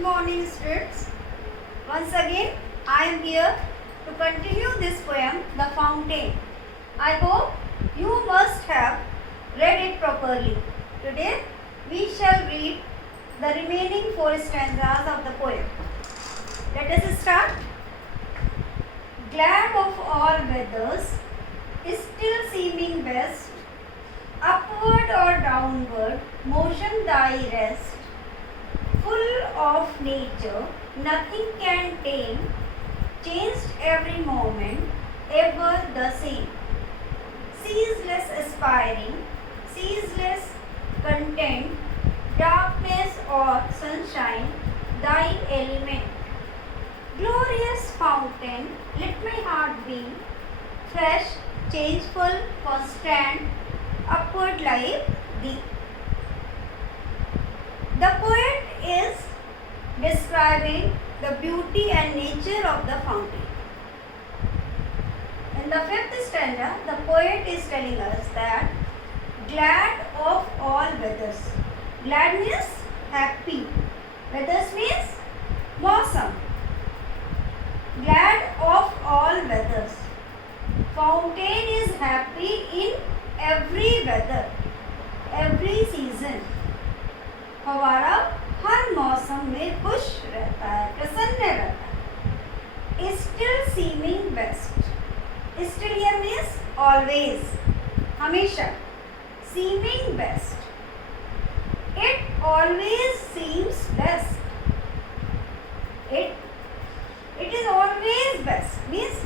Good morning, students. Once again, I am here to continue this poem, The Fountain. I hope you must have read it properly. Today, we shall read the remaining 4 stanzas of the poem. Let us start. Glad of all weathers, still seeming best, upward or downward, motion thy rest. Full of nature, nothing can tame, changed every moment, ever the same. Ceaseless aspiring, ceaseless content, darkness or sunshine, thy element. Glorious fountain, let my heart be, fresh, changeful, constant, upward like thee. The poet is describing the beauty and nature of the fountain. In the 5th stanza, the poet is telling us that glad of all weathers. Glad means happy. Weathers means मौसम. Glad of all weathers. Fountain is happy in every weather, every season. फवारा हर मौसम में खुश रहता है, प्रसन्न रहता है. Still seeming best. Still here means always, हमेशा. Seeming best. It always seems best. It is always best. Means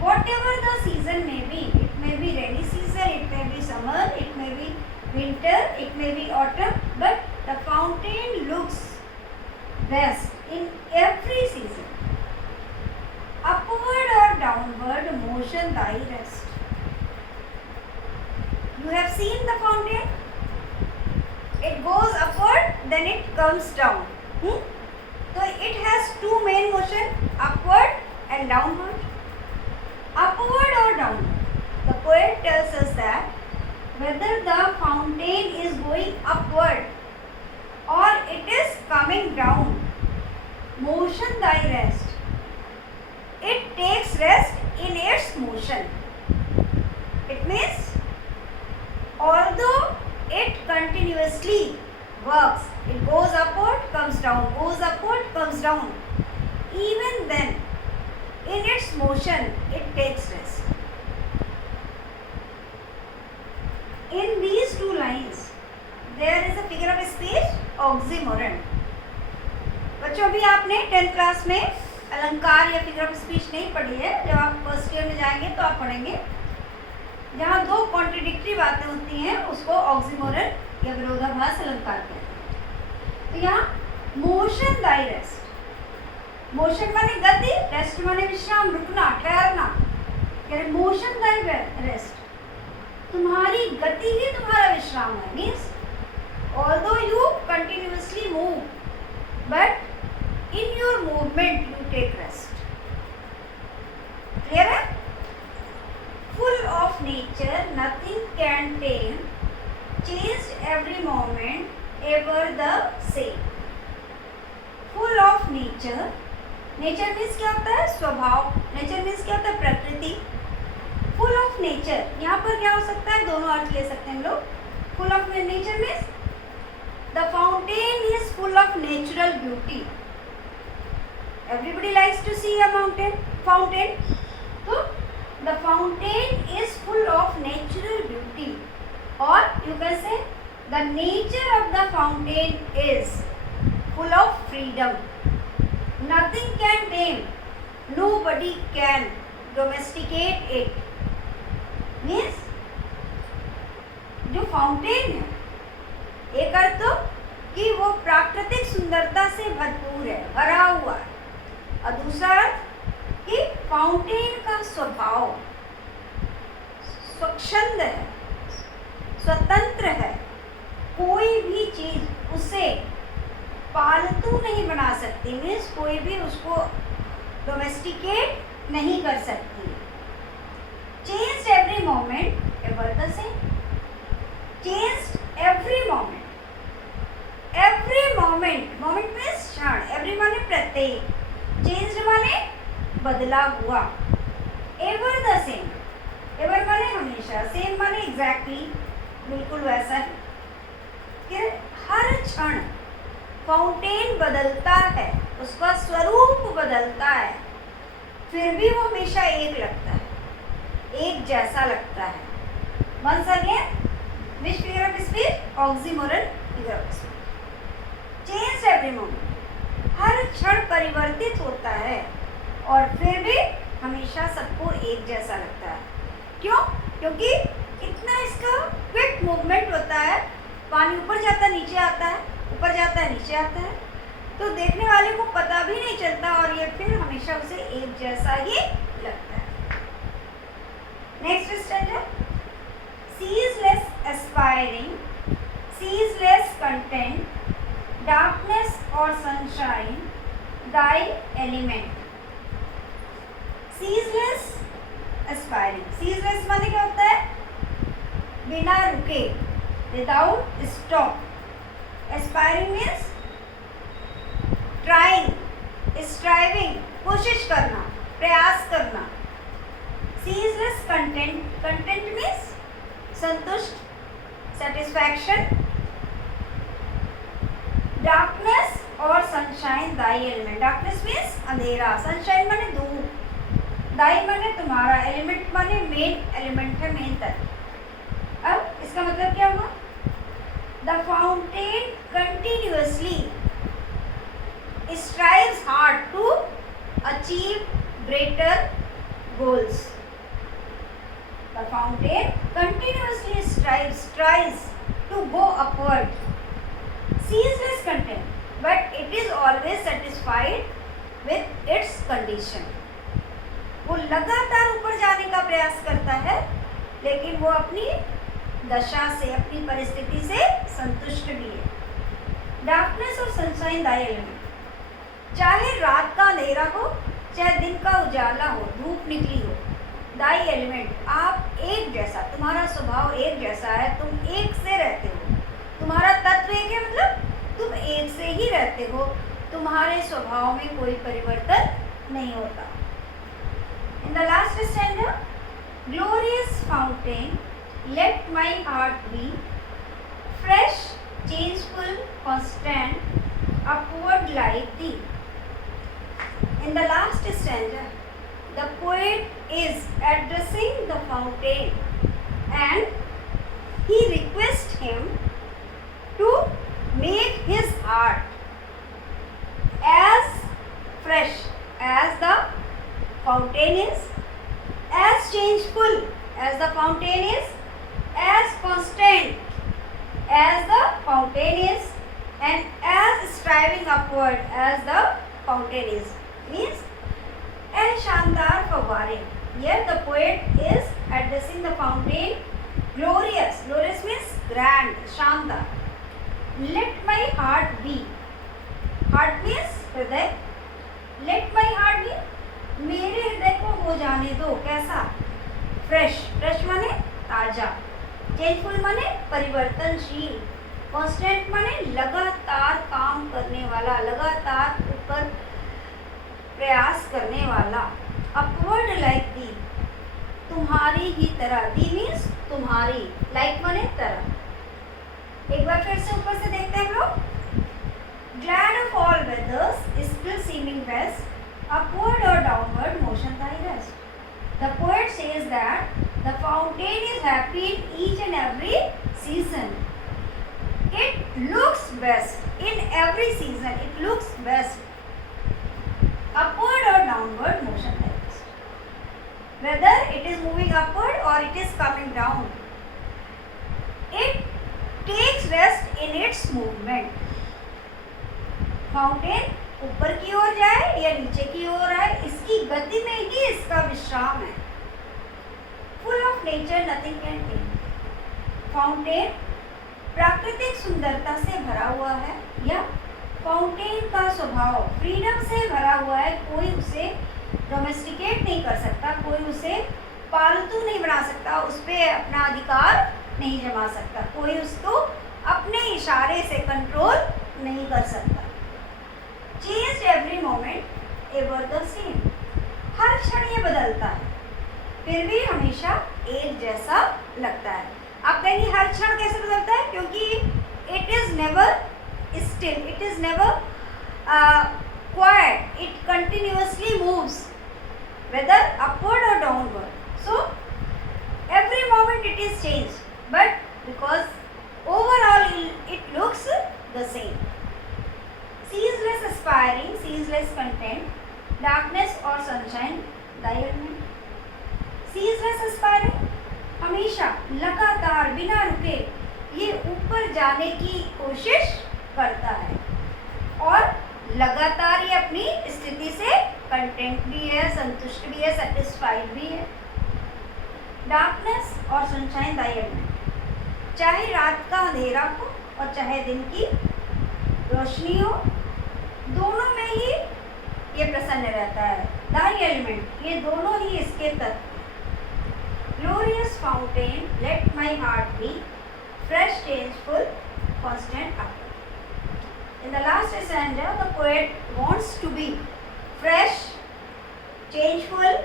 whatever the season may be. It may be rainy season, it may be summer, it may be winter, it may be autumn, but the fountain looks best in every season. Upward or downward, motion thy rest. You have seen the fountain? It goes upward, then it comes down. So it has two main motion, upward and downward. Upward or downward. The poet tells us that whether the fountain is going upward or it is coming down, motion thy rest. It takes rest in its motion. It means although it continuously works, it goes upward, comes down, goes upward, comes down, even then in its motion it takes rest. In these two lines, there is a figure of speech, oxymoron. बच्चों अभी आपने 10th class में अलंकार या figure of speech नहीं पढ़ी है. जब आप फर्स्ट ईयर में जाएंगे तो आप पढ़ेंगे. जहाँ दो कॉन्ट्रडिक्टरी बातें होती हैं उसको ऑक्सीमोरन या विरोधाभास अलंकार कहते हैं. तो यहाँ मोशन दाई रेस्ट. मोशन माने गति, रेस्ट माने विश्राम, रुकना, ठहरना. Motion thy rest. तुम्हारी गति ही तुम्हारा विश्राम है. Means although you continuously move, but in your movement you take rest. Clear है? Full of nature, nothing can tame, changed every moment, ever the same. Full of nature. Nature means क्या होता है? स्वभाव. Nature means क्या होता है? प्रकृति. Full of nature, यहाँ पर क्या हो सकता है? दोनों अर्थ ले सकते हैं हम लोग. Full of nature means the fountain is full of natural beauty. Everybody likes to see a fountain. तो the fountain is full of natural beauty, और you can say the nature of the fountain is full of freedom. Nothing can tame, nobody can domesticate it. Means जो fountain है, एक अर्थ तो कि वो प्राकृतिक सुंदरता से भरपूर है, भरा हुआ है, और दूसरा अर्थ कि फाउंटेन का स्वभाव स्वच्छंद है, स्वतंत्र है. कोई भी चीज उसे पालतू नहीं बना सकती. मीन्स कोई भी उसको डोमेस्टिकेट नहीं कर सकती. Changed every moment, ever the same. Changed every moment. Every moment, moment means क्षण, एवरी माने प्रत्येक, चेंज्ड माने बदला हुआ, एवर द सेम, एवर माने हमेशा, सेम माने एग्जैक्टली, बिल्कुल वैसा ही, कि हर क्षण फाउंटेन बदलता है, उसका स्वरूप बदलता है, फिर भी वो हमेशा एक लगता है, एक जैसा लगता है। Once again, which figure of speech? Oxymoron figure of speech. Changed every moment. हर क्षण परिवर्तित होता है और फिर भी हमेशा सबको एक जैसा लगता है। क्यों? क्योंकि इतना इसका क्विक मूवमेंट होता है, पानी ऊपर जाता है नीचे आता है, ऊपर जाता है नीचे आता है, तो देखने वाले को पता भी नहीं चलता और ये फिर हमेशा उसे एक जैसा ही लगता है। Next stanza, ceaseless aspiring, ceaseless content, darkness or sunshine, thy element. Ceaseless aspiring, ceaseless माने क्या होता है? बिना रुके, without stop. Aspiring means trying, striving, कोशिश करना, प्रयास करना. Ceaseless content, content means संतुष्ट, सेटिस्फैक्शन, डार्कनेस और सनशाइन दाई एलिमेंट, डार्कनेस मीन्स अंधेरा, सनशाइन माने धूप, दाई माने तुम्हारा, एलिमेंट माने मेन एलिमेंट है, मेन तत्व। अब इसका मतलब क्या हुआ? The fountain continuously strives hard to achieve greater goals. The fountain continuously strives to go upward. Ceaseless content, but it is always satisfied with its condition. वो लगातार ऊपर जाने का प्रयास करता है, लेकिन वो अपनी दशा से, अपनी परिस्थिति से संतुष्ट भी है। डार्कनेस और सनशाइन दाई एलिमेंट, चाहे रात का अंधेरा हो, चाहे दिन का उजाला हो, धूप निकली हो, दाई एलिमेंट आप एक जैसा, तुम्हारा स्वभाव एक जैसा है, तुम एक से रहते हो, तुम्हारा तत्व एक है, मतलब तुम एक से ही रहते हो, तुम्हारे स्वभाव में कोई परिवर्तन नहीं होता। In the last stanza, glorious fountain let my heart be fresh, changeful, constant, upward like thee. In the last stanza, the poet is addressing the fountain and he requests him to make his heart as fresh as the fountain is, as changeful as the fountain is, as constant as the fountain is, and as striving upward as the fountain is. Means and शानदार फव्वारे. Here the poet is addressing the fountain. Glorious, glorious means grand, शानदार. Let my heart be. Heart means हृदय. Let my heart be. मेरे हृदय को हो जाने दो कैसा? Fresh, fresh माने ताजा. Changeful माने परिवर्तनशील. Constant माने लगातार काम करने वाला, लगातार ऊपर प्रयास करने वाला. अपवर्ड लाइक दी, तुम्हारी ही तरह. दी मीन्स तुम्हारी, लाइक माने तरह. एक बार फिर से ऊपर से देखते हैं लोग. Glad of all weathers, still seeming best, upward और downward motion thy rest. The poet says that the fountain is happy in each and every season. It looks best in every season. It looks best. Upward or downward motion like this. Whether it is moving upward or it is coming down, it takes rest in its movement. Fountain ऊपर की ओर जाए या नीचे की ओर आए, इसकी गति में ही इसका विश्राम है. Full of nature, nothing can take. Fountain प्राकृतिक सुंदरता से भरा हुआ है, या फाउंटेन का स्वभाव फ्रीडम से भरा हुआ है. कोई उसे डोमेस्टिकेट नहीं कर सकता, कोई उसे पालतू नहीं बना सकता, उस पर अपना अधिकार नहीं जमा सकता, कोई उसको अपने इशारे से कंट्रोल नहीं कर सकता। Change every moment ever the same, हर क्षण ये बदलता है फिर भी हमेशा एक जैसा लगता है। आप कहेंगे हर क्षण कैसे बदलता है? क्योंकि it is never still, it is never quiet, it continuously moves whether upward or downward. So every moment it is changed, but because overall it looks the same. Ceaseless aspiring, ceaseless content, darkness or sunshine, the element. Ceaseless aspiring, हमेशा लगातार बिना रुके ये ऊपर जाने की कोशिश करता है और लगातार ये अपनी स्थिति से कंटेंट भी है, संतुष्ट भी है, सेटिस्फाइड भी है। डार्कनेस और सनशाइन द एलिमेंट, चाहे रात का अंधेरा हो और चाहे दिन की रोशनी हो, दोनों में ही ये प्रसन्न रहता है। द एलिमेंट, ये दोनों ही इसके तत्व। Glorious fountain, let my heart be fresh, changeful, constant up. In the last stanza, the poet wants to be fresh, changeful,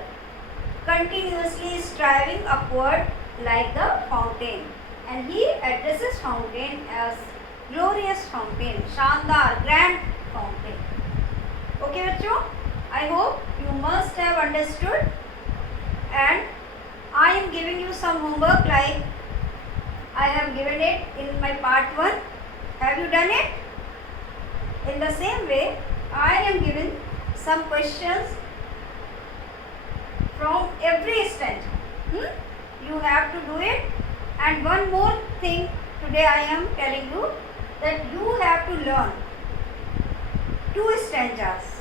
continuously striving upward like the fountain, and he addresses fountain as glorious fountain, शानदार, grand fountain. Okay बच्चों, I hope you must have understood, and I am giving you some homework like I have given it in my part 1. Have you done it? In the same way, I am given some questions from every stanza. You have to do it. And one more thing, today I am telling you that you have to learn 2 stanzas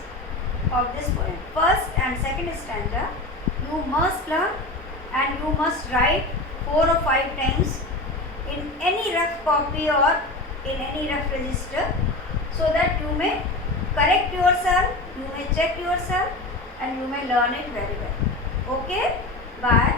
of this poem. First and second stanza you must learn, and you must write 4 or 5 times in any rough copy or in any rough register, so that you may correct yourself, you may check yourself, and you may learn it very well. Okay, bye.